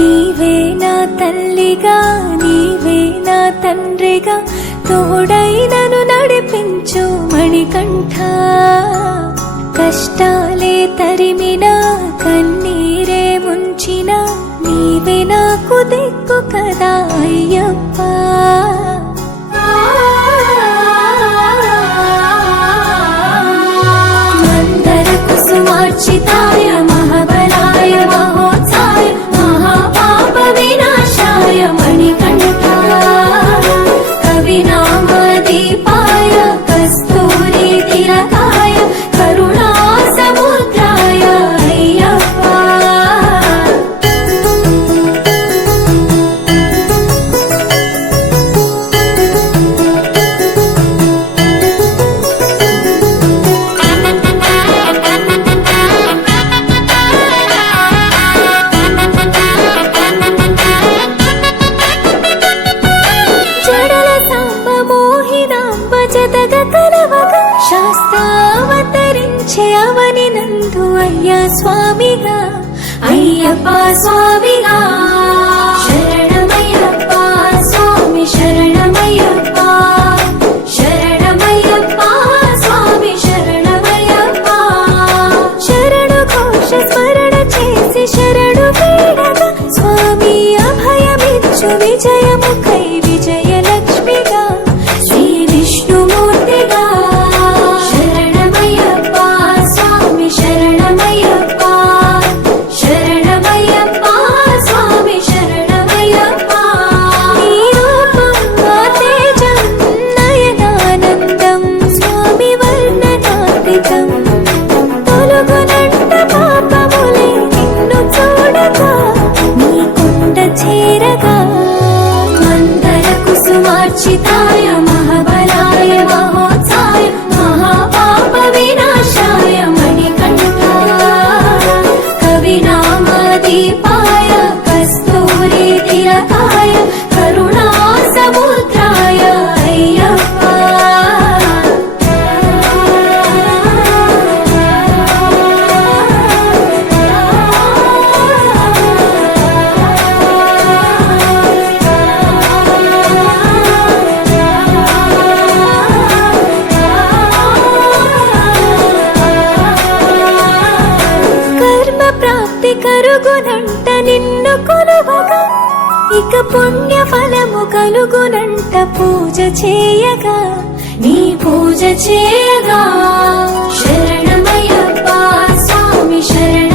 నీవే నా తల్లిగా నీవే నా తండ్రిగా తోడై నన్ను నడిపించు మణికంఠ. కష్టాలే తరిమినా కన్నీరే ముంచిన నీవే నాకు దిక్కు కదా అయ్యప్ప. మందర కుసుమార్చితాయ మహాబలాయ మహోత్సాయ మహాపాప వినాశాయ మణికంఠ. కవినామదీపాయ కస్తూరి తిలకాయ కరుణా సముద్రాయ అయ్యప్ప. శాస్త్రావతరించే అవని నందు అయ్యా స్వామిగా అయ్యప్ప స్వామిగా. శరణమయ్యప్ప స్వామి శరణమయ్యప్ప శరణమయ్యప్ప స్వామి శరణమయ్యప్ప. శరణు ఘోష స్మరణ చేసి శరణు వీడగా స్వామి అభయమిచ్చు విజయముఖై విజయలక్ష్మిగా శ్రీ విష్ణుమూర్తిగా. శరణమయ్యప్ప స్వామి శరణమయ్యప్ప శరణమయ్యప్ప స్వామి శరణమయ్యప్ప. నీ రూపం నా తేజం నయనానందం స్వామి వర్ణనాతీతం. తొలగునంట పాపములే నిన్ను చూడగా నీ కొండ చేరగా. మందర కుసుమార్చితాయ మహాబలాయ మహోత్సాయ మహాపాప వినాశాయ మణికంఠ. కవినామదీపాయ కస్తూరి తిలకాయ కరుణా సముద్రాయ అయ్యప్ప. కర్మ ప్రాప్తి కరుగునంట నిన్ను కొలువగా ఇక పుణ్య ఫలము కలుగునంట పూజ చేయగా నీ పూజ చేయగా. శరణమయ్యప్ప స్వామి శరణ